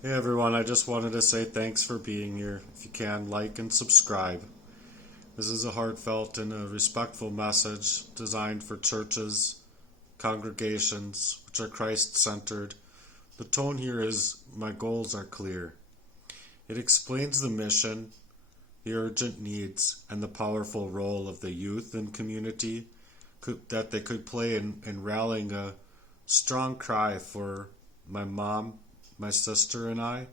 Hey everyone, I just wanted to say thanks for being here. If you can, like and subscribe. This is a heartfelt and a respectful message designed for churches, congregations, which are Christ centered. The tone here is my goals are clear. It explains the mission, the urgent needs, and the powerful role of the youth and community that they could play in rallying a strong cry for my mom, my sister, and I,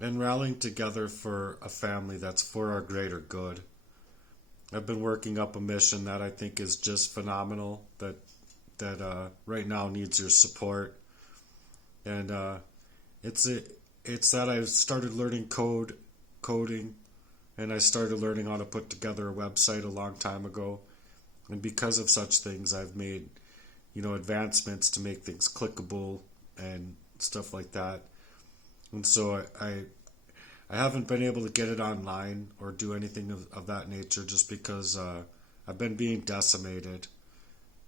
and rallying together for a family that's for our greater good. I've been working up a mission that I think is just phenomenal. That right now needs your support, and it's it's that I started learning coding, and I started learning how to put together a website a long time ago, and because of such things, I've made advancements to make things clickable and stuff like that. And so I haven't been able to get it online or do anything of that nature just because I've been being decimated,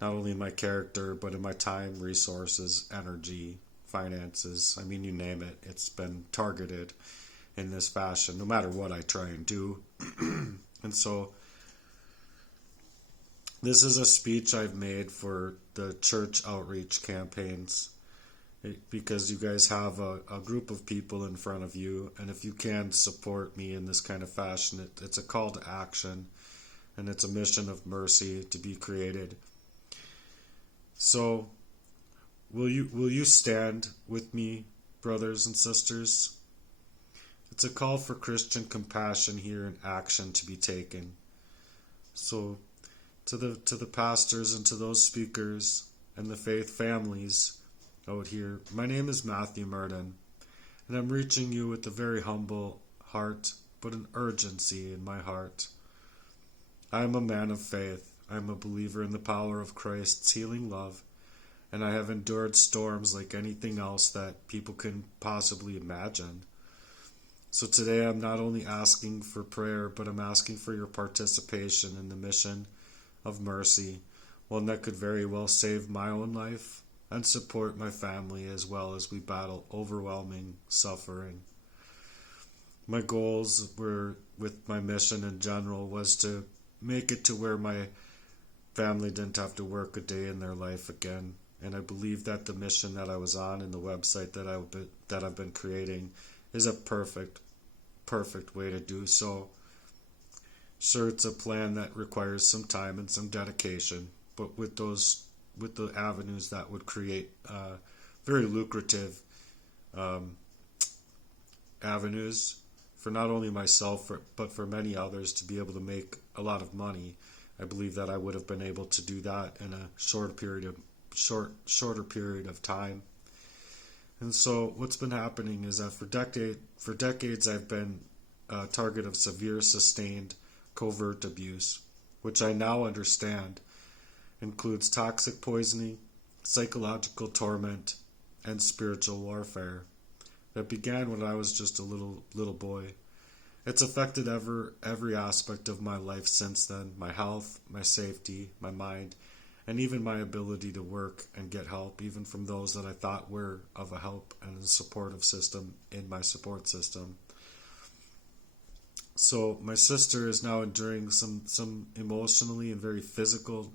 not only in my character, but in my time, resources, energy, finances. I mean, you name it, it's been targeted in this fashion, no matter what I try and do. And so this is a speech I've made for the church outreach campaigns because you guys have a group of people in front of you, and if you can support me in this kind of fashion, it's a call to action, and it's a mission of mercy to be created. So will you stand with me, brothers and sisters? It's a call for Christian compassion here and action to be taken. So to the pastors and to those speakers and the faith families out here, my name is Matthew Murden, and I'm reaching you with a very humble heart, but an urgency in my heart. I am a man of faith. I am a believer in the power of Christ's healing love, and I have endured storms like anything else that people can possibly imagine. So today I'm not only asking for prayer, but I'm asking for your participation in the mission of mercy, one that could very well save my own life and support my family as well as we battle overwhelming suffering. My goals were with my mission in general was to make it to where my family didn't have to work a day in their life again. And I believe that the mission that I was on and the website that I've been creating is a perfect way to do so. Sure, it's a plan that requires some time and some dedication, but with the avenues that would create very lucrative um, avenues for not only myself but for many others to be able to make a lot of money. I believe that I would have been able to do that in a shorter period of time. And so what's been happening is that for decades I've been a target of severe sustained covert abuse, which I now understand includes toxic poisoning, psychological torment, and spiritual warfare that began when I was just a little boy. It's affected every aspect of my life since then: my health, my safety, my mind, and even my ability to work and get help, even from those that I thought were of a help and a supportive system in my support system. So my sister is now enduring some emotionally and very physical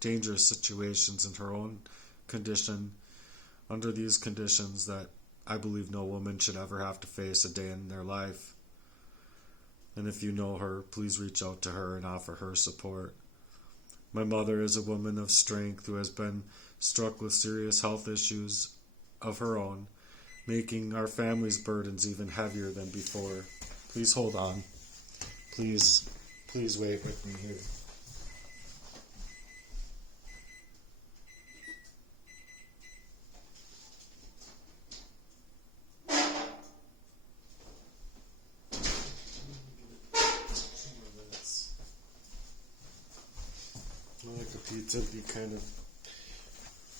dangerous situations in her own condition, under these conditions that I believe no woman should ever have to face a day in their life. And if you know her, please reach out to her and offer her support. My mother is a woman of strength who has been struck with serious health issues of her own, making our family's burdens even heavier than before. Please hold on. Please wait with me here. I like the pizza to be kind of,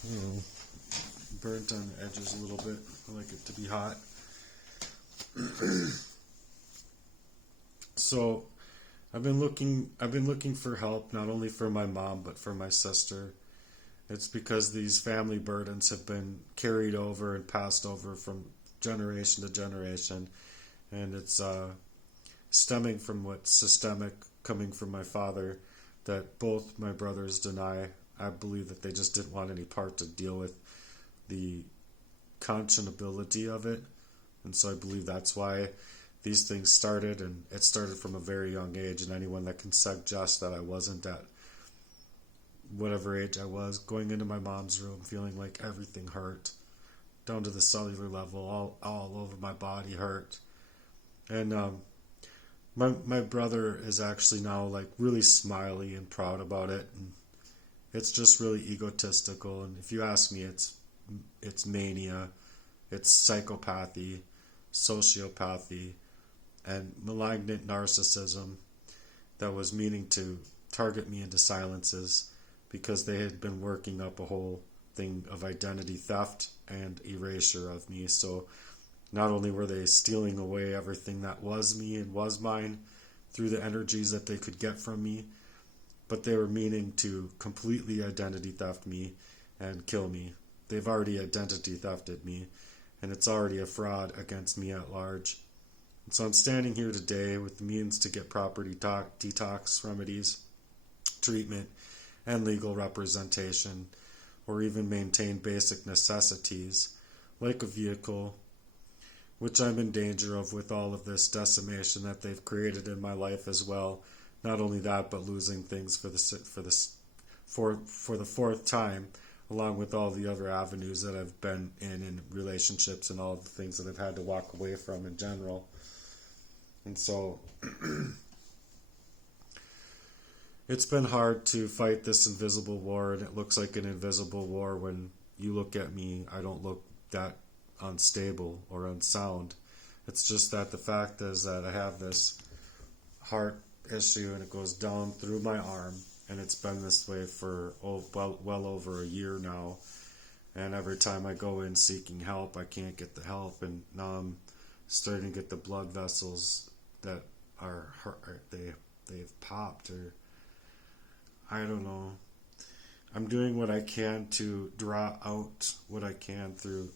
you know, burnt on the edges a little bit. I like it to be hot. So I've been looking for help not only for my mom but for my sister, It's because these family burdens have been carried over and passed over from generation to generation, and it's stemming from what's systemic coming from my father that both my brothers deny. I believe that they just didn't want any part to deal with the conscionability of it, and so I believe that's why these things started, and it started from a very young age. And anyone that can suggest that I wasn't at whatever age I was, going into my mom's room feeling like everything hurt, down to the cellular level, all over my body hurt. And my brother is actually now like really smiley and proud about it, and it's just really egotistical. And if you ask me, it's mania, it's psychopathy, sociopathy, and malignant narcissism that was meaning to target me into silences because they had been working up a whole thing of identity theft and erasure of me. So not only were they stealing away everything that was me and was mine through the energies that they could get from me, but they were meaning to completely identity theft me and kill me. They've already identity thefted me, and it's already a fraud against me at large. And so I'm standing here today with the means to get proper detox remedies, treatment, and legal representation, or even maintain basic necessities like a vehicle, which I'm in danger of with all of this decimation that they've created in my life as well. Not only that, but losing things for the fourth time, along with all the other avenues that I've been in relationships and all the things that I've had to walk away from in general. And so it's been hard to fight this invisible war, and it looks like an invisible war when you look at me. I don't look that unstable or unsound. It's just that the fact is that I have this heart issue, and it goes down through my arm, and it's been this way for well over a year now. And every time I go in seeking help, I can't get the help, and now I'm starting to get the blood vessels that are hurt. They've popped, or I don't know. I'm doing what I can to draw out what I can through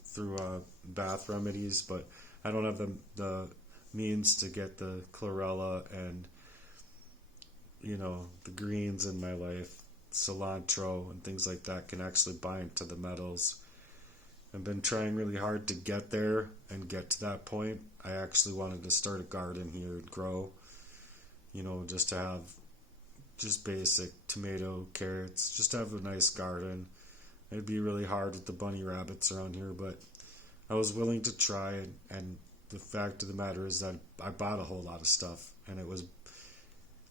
bath remedies, but I don't have the means to get the chlorella and the greens in my life, cilantro and things like that can actually bind to the metals. I've been trying really hard to get there and get to that point. I actually wanted to start a garden here and grow, just to have just basic tomato, carrots, just have a nice garden. It'd be really hard with the bunny rabbits around here, but I was willing to try, and the fact of the matter is that I bought a whole lot of stuff, and it was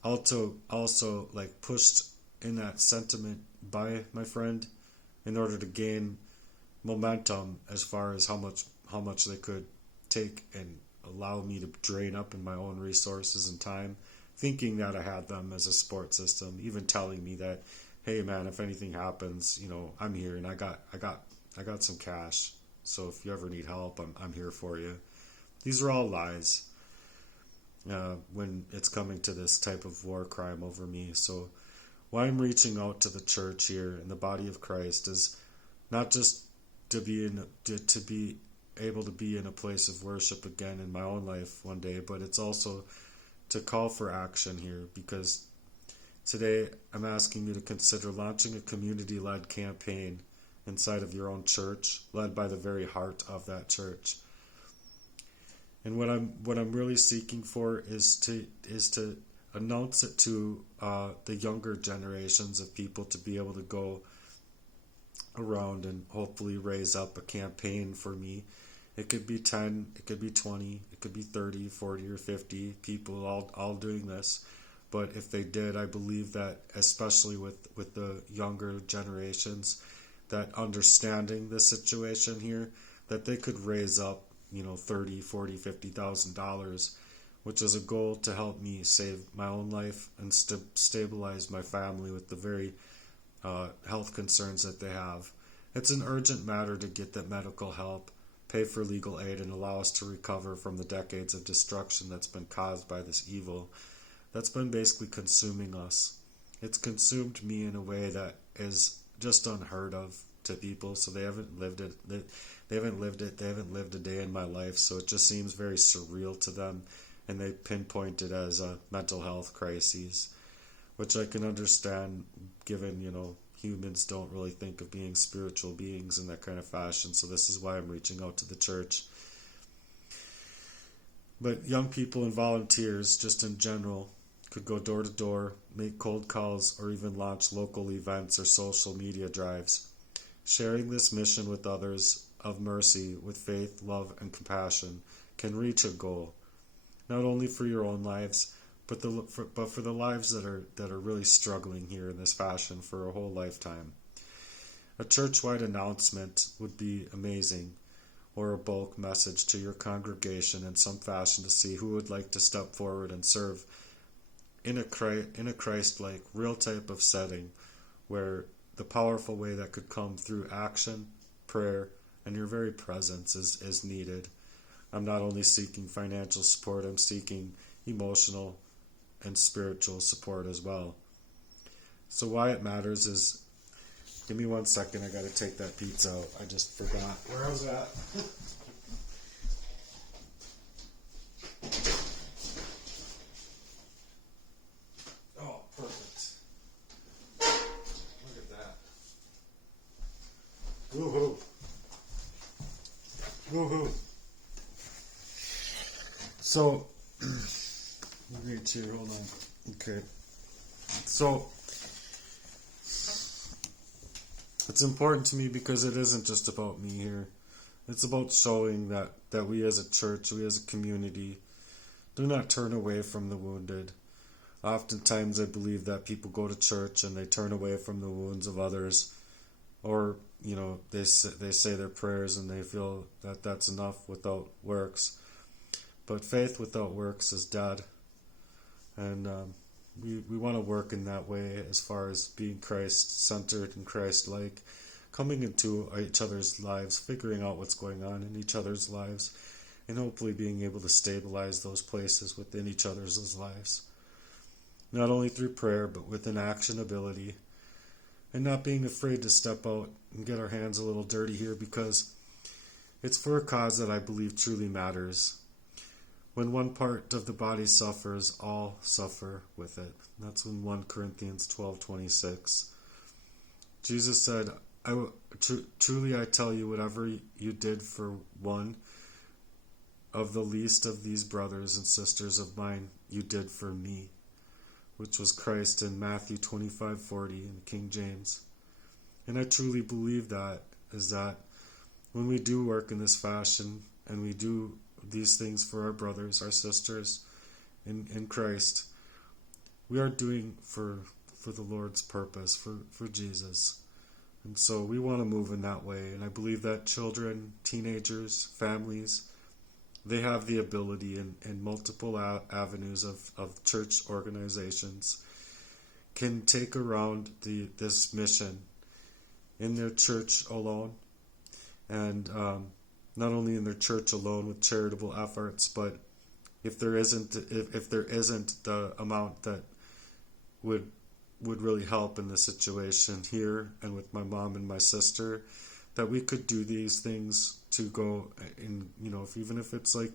also like pushed in that sentiment by my friend in order to gain momentum as far as how much they could take and allow me to drain up in my own resources and time, thinking that I had them as a support system, even telling me that, hey man, if anything happens, I'm here, and I got some cash, so if you ever need help, I'm here for you. These are all lies when it's coming to this type of war crime over me. So why I'm reaching out to the church here in the body of Christ is not just to be able to be in a place of worship again in my own life one day, but it's also to call for action here, because today I'm asking you to consider launching a community-led campaign inside of your own church, led by the very heart of that church. And what I'm really seeking for is to announce it to the younger generations of people to be able to go around and hopefully raise up a campaign for me. It could be 10, it could be 20, it could be 30, 40, or 50 people all doing this. But if they did, I believe that, especially with the younger generations, that understanding the situation here, that they could raise up, $30, $40, $50,000, which is a goal to help me save my own life and stabilize my family with the very health concerns that they have. It's an urgent matter to get that medical help, pay for legal aid, and allow us to recover from the decades of destruction that's been caused by this evil that's been basically consuming us. It's consumed me in a way that is just unheard of to people. So they haven't lived it. They haven't lived it. They haven't lived a day in my life. So it just seems very surreal to them, and they pinpoint it as a mental health crises, which I can understand, given humans don't really think of being spiritual beings in that kind of fashion. So this is why I'm reaching out to the church. But young people and volunteers, just in general, could go door to door, make cold calls, or even launch local events or social media drives. Sharing this mission with others of mercy with faith, love, and compassion can reach a goal, not only for your own lives, but for the lives that are really struggling here in this fashion for a whole lifetime. A church-wide announcement would be amazing, or a bulk message to your congregation in some fashion to see who would like to step forward and serve in a Christ-like, real type of setting, where the powerful way that could come through action, prayer, and your very presence is needed. I'm not only seeking financial support, I'm seeking emotional and spiritual support as well. So why it matters is, give me 1 second, I gotta take that pizza out. I just forgot where I was at. Oh, perfect. Look at that. Woohoo. Woohoo. So, wait here, hold on. Okay. So, it's important to me because it isn't just about me here. It's about showing that we as a church, we as a community, do not turn away from the wounded. Oftentimes I believe that people go to church and they turn away from the wounds of others, or they say their prayers and they feel that that's enough without works. But faith without works is dead, and we want to work in that way as far as being Christ-centered and Christ-like, coming into each other's lives, figuring out what's going on in each other's lives, and hopefully being able to stabilize those places within each other's lives. Not only through prayer, but with an action ability, and not being afraid to step out and get our hands a little dirty here, because it's for a cause that I believe truly matters. When one part of the body suffers, all suffer with it. That's in 1 Corinthians 12:26. Jesus said, truly I tell you, whatever you did for one of the least of these brothers and sisters of mine, you did for me, which was Christ in Matthew 25:40 in King James. And I truly believe that when we do work in this fashion and we do these things for our brothers, our sisters in Christ, we are doing for the Lord's purpose, for Jesus. And so we want to move in that way. And I believe that children, teenagers, families, they have the ability in multiple avenues of church organizations can take around this mission in their church alone, and not only in their church alone with charitable efforts, but if there isn't the amount that would really help in the situation here and with my mom and my sister, that we could do these things to go in, even if it's like,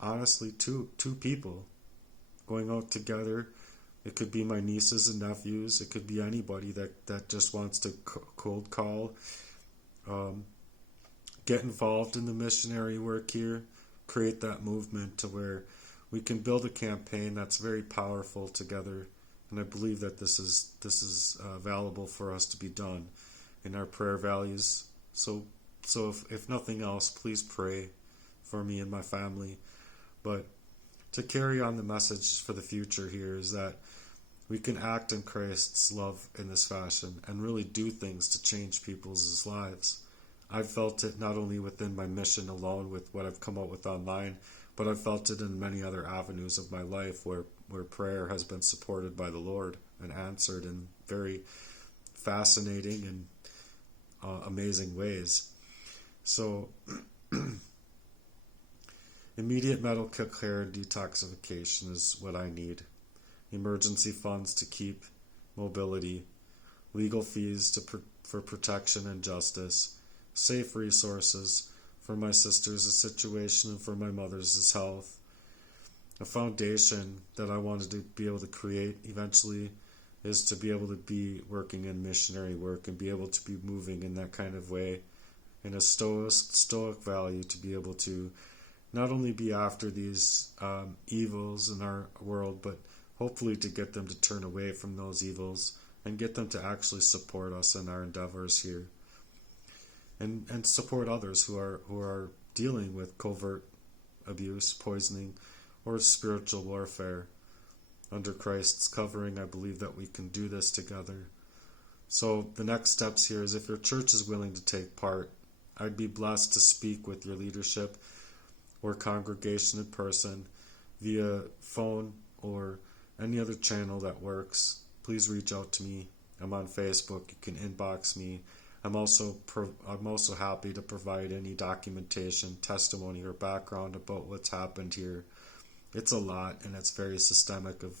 honestly, two people going out together. It could be my nieces and nephews. It could be anybody that just wants to cold call, get involved in the missionary work here, create that movement to where we can build a campaign that's very powerful together. And I believe that this is valuable for us to be done in our prayer values. So if nothing else, please pray for me and my family. But to carry on the message for the future here is that we can act in Christ's love in this fashion and really do things to change people's lives. I've felt it not only within my mission alone with what I've come out with online, but I've felt it in many other avenues of my life where prayer has been supported by the Lord and answered in very fascinating and amazing ways. So immediate medical care and detoxification is what I need. Emergency funds to keep mobility, legal fees for protection and justice, safe resources for my sister's situation and for my mother's health, a foundation that I wanted to be able to create eventually is to be able to be working in missionary work and be able to be moving in that kind of way, in a stoic value, to be able to not only be after these evils in our world, but hopefully to get them to turn away from those evils and get them to actually support us in our endeavors here, and support others who are dealing with covert abuse, poisoning, or spiritual warfare. Under Christ's covering, I believe that we can do this together. So the next steps here is, if your church is willing to take part, I'd be blessed to speak with your leadership or congregation in person, via phone or any other channel that works. Please reach out to me. I'm on Facebook. You can inbox me. I'm also happy to provide any documentation, testimony, or background about what's happened here. It's a lot, and it's very systemic of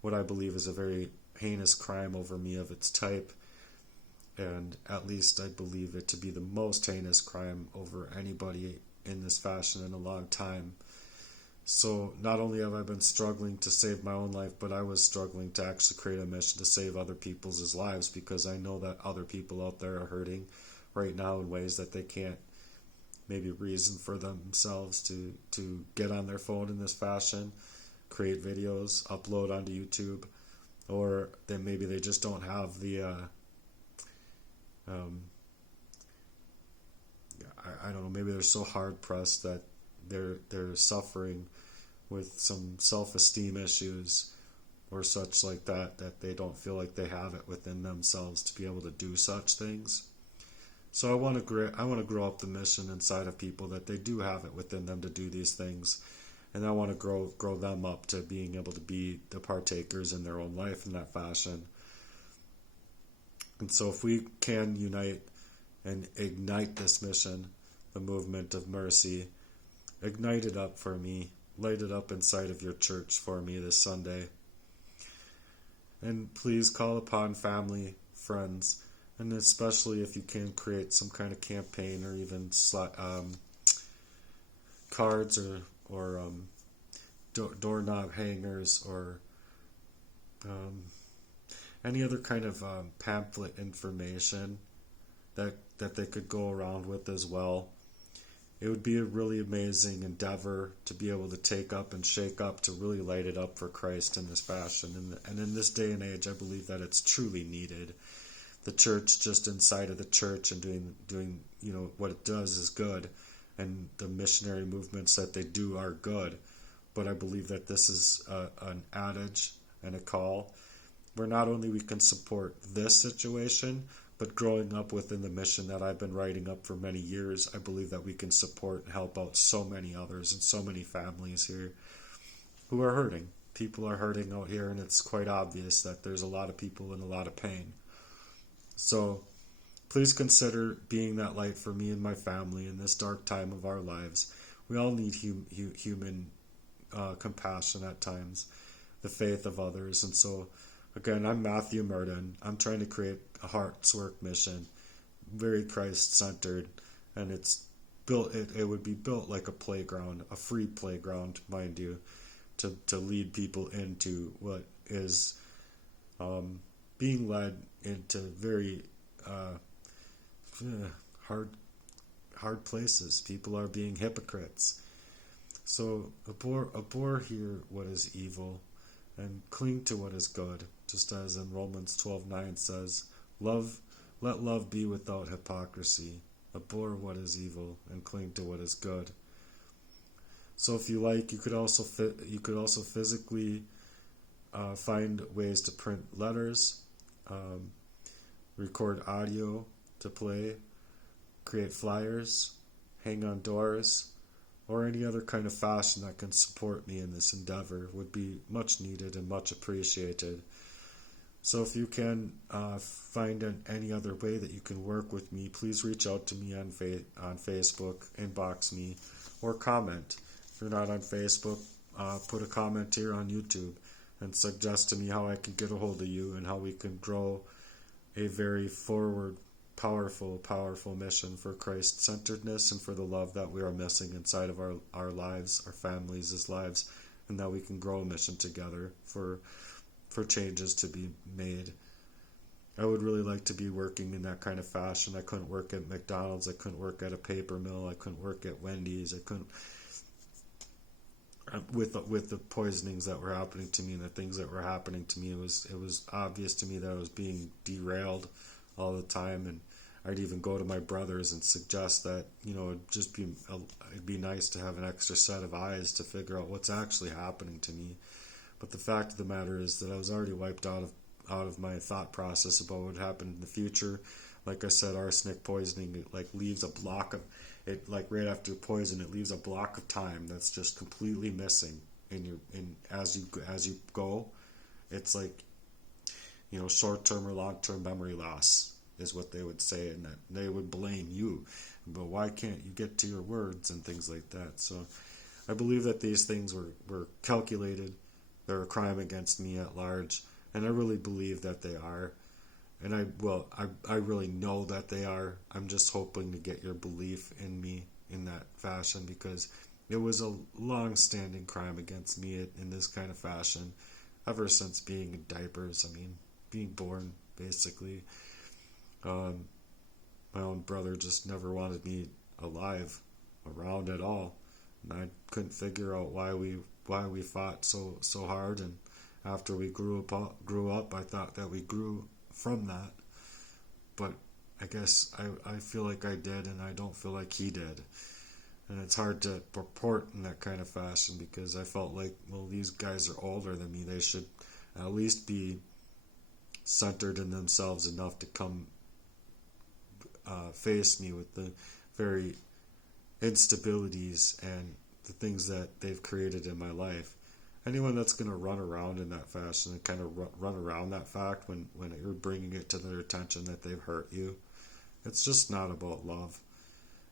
what I believe is a very heinous crime over me of its type, and at least I believe it to be the most heinous crime over anybody in this fashion in a long time. So not only have I been struggling to save my own life, but I was struggling to actually create a mission to save other people's lives, because I know that other people out there are hurting right now in ways that they can't maybe reason for themselves to get on their phone in this fashion, create videos, upload onto YouTube, or then maybe they just don't have the I don't know, maybe they're so hard pressed that they're suffering with some self-esteem issues or such like that they don't feel like they have it within themselves to be able to do such things. So I want to grow up the mission inside of people, that they do have it within them to do these things, and I want to grow them up to being able to be the partakers in their own life in that fashion. And so if we can unite and ignite this mission, the movement of mercy, ignite it up for me, light it up inside of your church for me this Sunday. And please call upon family, friends, and especially if you can create some kind of campaign or even cards or doorknob hangers or any other kind of pamphlet information that they could go around with as well. It would be a really amazing endeavor to be able to take up and shake up, to really light it up for Christ in this fashion. And in this day and age, I believe that it's truly needed. The church, just inside of the church and doing what it does is good, and the missionary movements that they do are good. But I believe that this is an adage and a call where not only we can support this situation, but growing up within the mission that I've been writing up for many years, I believe that we can support and help out so many others and so many families here who are hurting. People are hurting out here, and it's quite obvious that there's a lot of people in a lot of pain. So please consider being that light for me and my family in this dark time of our lives. We all need human compassion at times, the faith of others. And so, again, I'm Matthew Murden. I'm trying to create a Heart's Work mission, very Christ-centered, and it's built. It would be built like a playground, a free playground, mind you, to lead people into what is being led into very hard places. People are being hypocrites. So abhor here what is evil, and cling to what is good, just as in Romans 12:9 says, let love be without hypocrisy. Abhor what is evil and cling to what is good. So if you like, you could also physically find ways to print letters, record audio to play, create flyers, hang on doors, or any other kind of fashion that can support me in this endeavor would be much needed and much appreciated. So if you can find any other way that you can work with me, please reach out to me on Facebook, inbox me, or comment. If you're not on Facebook, put a comment here on YouTube and suggest to me how I can get a hold of you and how we can grow a very forward, powerful mission for Christ-centeredness and for the love that we are missing inside of our lives, our families' lives, and that we can grow a mission together for changes to be made. I would really like to be working in that kind of fashion. I couldn't work at McDonald's. I couldn't work at a paper mill. I couldn't work at Wendy's. I couldn't, with the poisonings that were happening to me and the things that were happening to me. It was obvious to me that I was being derailed all the time, and I'd even go to my brothers and suggest that it'd be nice to have an extra set of eyes to figure out what's actually happening to me. But the fact of the matter is that I was already wiped out of my thought process about what would happen in the future. Like I said, arsenic poisoning, it leaves a block of it, right after poison, it leaves a block of time that's just completely missing as you go. It's like, short-term or long-term memory loss is what they would say, and that they would blame you. But why can't you get to your words and things like that? So I believe that these things were calculated. They're a crime against me at large, and I really believe that they are. And I really know that they are. I'm just hoping to get your belief in me in that fashion, because it was a long-standing crime against me in this kind of fashion ever since being in diapers. I mean, being born, basically. My own brother just never wanted me alive, around at all. And I couldn't figure out why we fought so hard. And after we grew up, I thought that we grew from that, but I guess I feel like I did, and I don't feel like he did. And it's hard to purport in that kind of fashion, because I felt like, well, these guys are older than me. They should at least be centered in themselves enough to come face me with the very instabilities and the things that they've created in my life. Anyone that's going to run around in that fashion and kind of run around that fact when you're bringing it to their attention that they've hurt you, it's just not about love.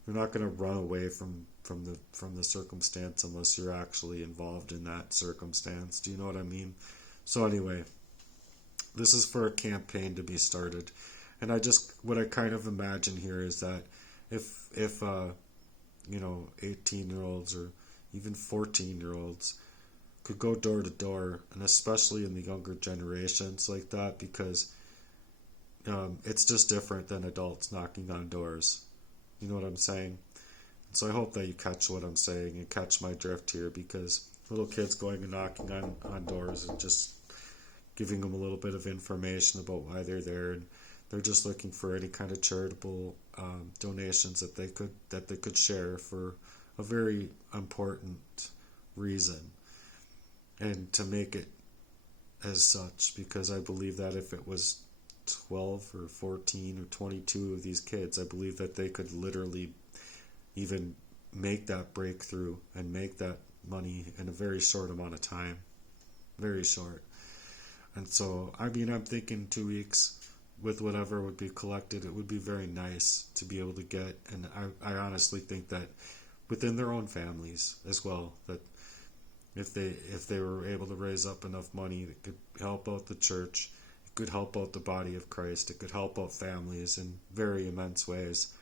You're not going to run away from the circumstance unless you're actually involved in that circumstance. Do you know what I mean? So anyway, this is for a campaign to be started, and what I kind of imagine here is that if 18-year-olds or even 14-year-olds could go door to door, and especially in the younger generations like that, because it's just different than adults knocking on doors. You know what I'm saying? So I hope that you catch what I'm saying and catch my drift here, because little kids going and knocking on doors and just giving them a little bit of information about why they're there, and they're just looking for any kind of charitable donations that they could share for a very important reason, and to make it as such, because I believe that if it was 12 or 14 or 22 of these kids, I believe that they could literally even make that breakthrough and make that money in a very short amount of time. Very short. And so, I'm thinking 2 weeks with whatever would be collected, it would be very nice to be able to get, and I honestly think that within their own families as well, that if they were able to raise up enough money that could help out the church, it could help out the body of Christ, it could help out families in very immense ways.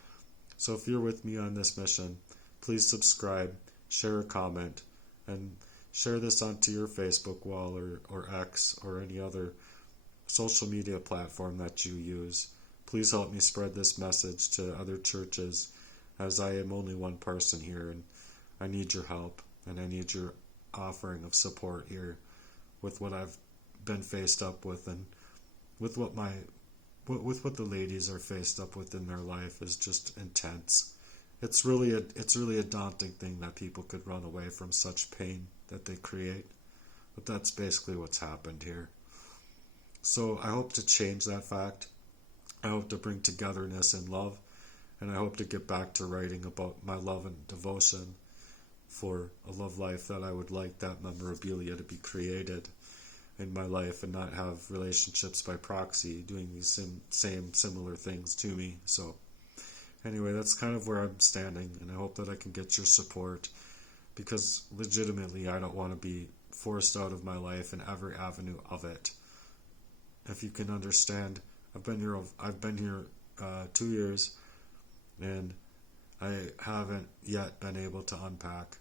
So if you're with me on this mission, please subscribe, share a comment, and share this onto your Facebook wall or X or any other social media platform that you use. Please help me spread this message to other churches, as I am only one person here, and I need your help, and I need your offering of support here with what I've been faced up with, and with what the ladies are faced up with in their life is just intense. It's really a daunting thing that people could run away from such pain that they create, but that's basically what's happened here. So I hope to change that fact. I hope to bring togetherness and love, and I hope to get back to writing about my love and devotion for a love life, that I would like that memorabilia to be created in my life and not have relationships by proxy doing these similar things to me. So anyway, that's kind of where I'm standing, and I hope that I can get your support, because legitimately I don't want to be forced out of my life in every avenue of it. If you can understand I've been here 2 years, and I haven't yet been able to unpack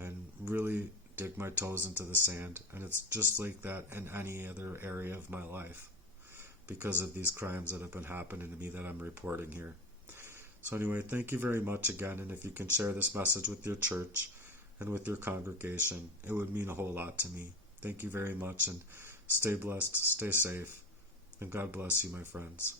and really dig my toes into the sand. And it's just like that in any other area of my life because of these crimes that have been happening to me that I'm reporting here. So anyway, thank you very much again. And if you can share this message with your church and with your congregation, it would mean a whole lot to me. Thank you very much, and stay blessed, stay safe, and God bless you, my friends.